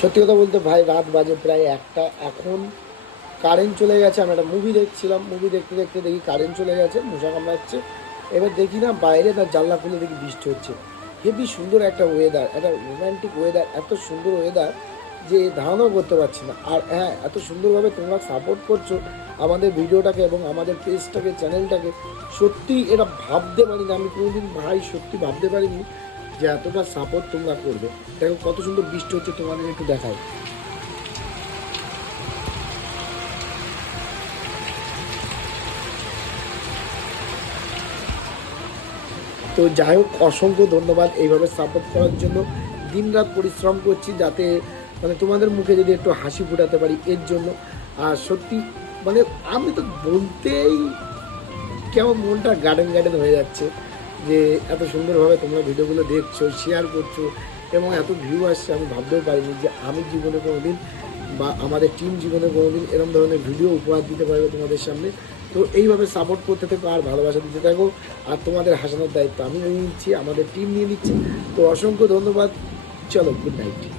সত্যি কথা বলতে ভাই, রাত বাজে প্রায় একটা। এখন কারেন্ট চলে গেছে আমি একটা মুভি দেখছিলাম। মুভি দেখতে দেখতে দেখি কারেন্ট চলে গেছে মশা কামড়াচ্ছে এবার দেখি না বাইরে তার জানলা খুলে দেখি বৃষ্টি হচ্ছে। হেবি সুন্দর একটা ওয়েদার একটা রোম্যান্টিক ওয়েদার এত সুন্দর ওয়েদার যে ধারণাও করতে পারছি না। আর হ্যাঁ এত সুন্দরভাবে তোমরা সাপোর্ট করছ আমাদের ভিডিওটাকে এবং আমাদের পেজটাকে চ্যানেলটাকে সত্যি এটা ভাবতে পারি না আমি, কোনোদিন ভাই সত্যি ভাবতে পারিনি। যে এতটা সাপোর্ট তোমরা করবে। দেখো কত সুন্দর বৃষ্টি হচ্ছে তোমাদের একটু দেখায় তো যাই হোক, অসংখ্য ধন্যবাদ এইভাবে সাপোর্ট করার জন্য। দিনরাত পরিশ্রম করছি যাতে মানে তোমাদের মুখে যদি একটু হাসি ফোটাতে পারি এর জন্য। আর সত্যি মানে আমি তো বলতেই কেমন মনটা গার্ডেন গার্ডেন হয়ে যাচ্ছে। যে এত সুন্দরভাবে তোমরা ভিডিওগুলো দেখছ শেয়ার করছ এবং এত ভিউ আসছে, আমি ভাবতেও পারিনি যে আমি জীবনে কোনো দিন বা আমাদের টিম জীবনে কোনো দিন এরম ধরনের ভিডিও উপহার দিতে পারবে তোমাদের সামনে। তো এইভাবে সাপোর্ট করতে থাকো আর ভালোবাসা দিতে থাকো। আর তোমাদের হাসানোর দায়িত্ব আমি নিয়ে নিচ্ছি, আমাদের টিম নিয়ে নিচ্ছি। তো অসংখ্য ধন্যবাদ। চলো গুড নাইট